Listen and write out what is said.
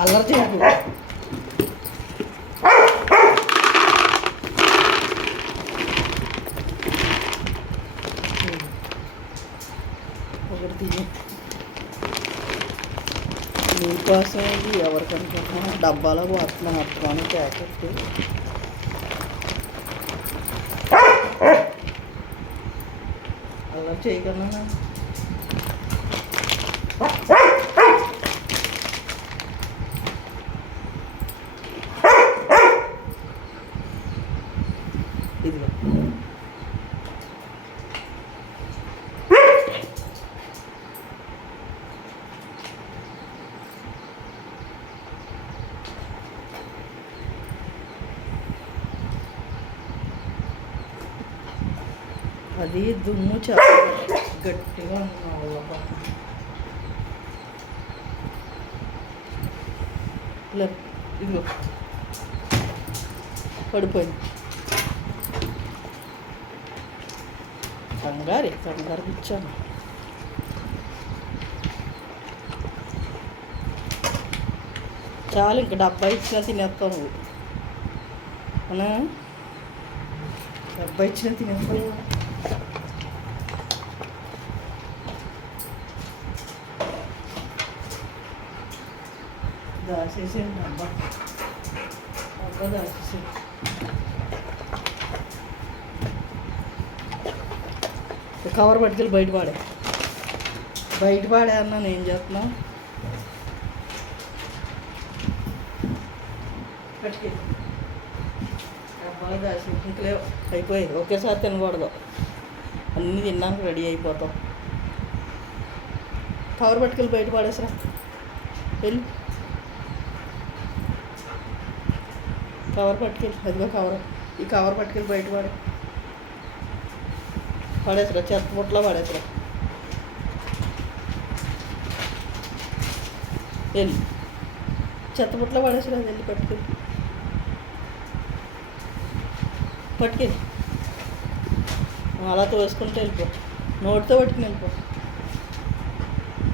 అల్లరి చేయకు. ఒకటి తిని నీకోసం ఇది ఎవరికనుకుంటున్నా డబ్బాలో పోతున్నాను అట్టుకొని ప్యాకెట్. అల్లరి చేయకన్నా ఇదిగో అది దుమ్ము చాలా గట్టిగా ఉంది నా వల్ల ఇదిగో పడిపోయింది. కంగారు ఇచ్చాను. చాలు ఇంక డబ్బా ఇచ్చినా తినేస్తావు నువ్వు. అవునా? డబ్బా ఇచ్చినా తినేస్తావు. దాచేసేయండి డబ్బా దాచేసేయండి. కవర్ పట్టుకెళ్ళి బయట పాడే అన్నాను. ఏం చేస్తున్నావు? పట్టుకెళ్ళి డబ్బాలు దాచి ఇంకలే అయిపోయింది. ఒకేసారి తినకూడదు, అన్నీ తిన్నాక రెడీ అయిపోతాం. కవర్ పట్టుకెళ్ళి బయట పాడేసరా. వెళ్ళి కవర్ పట్టుకెళ్ళి. అదిగో ఈ కవర్ పట్టుకెళ్ళి బయట పడేసరా. చెత్త పుట్టలో పడేసరా. వెళ్ళి చెత్త పుట్టలో పడేసరా. వెళ్ళి పట్టుకెళ్ళి అలా తోసుకుంటూ వెళ్ళిపో. నోటితో పట్టుకుని వెళ్ళిపో.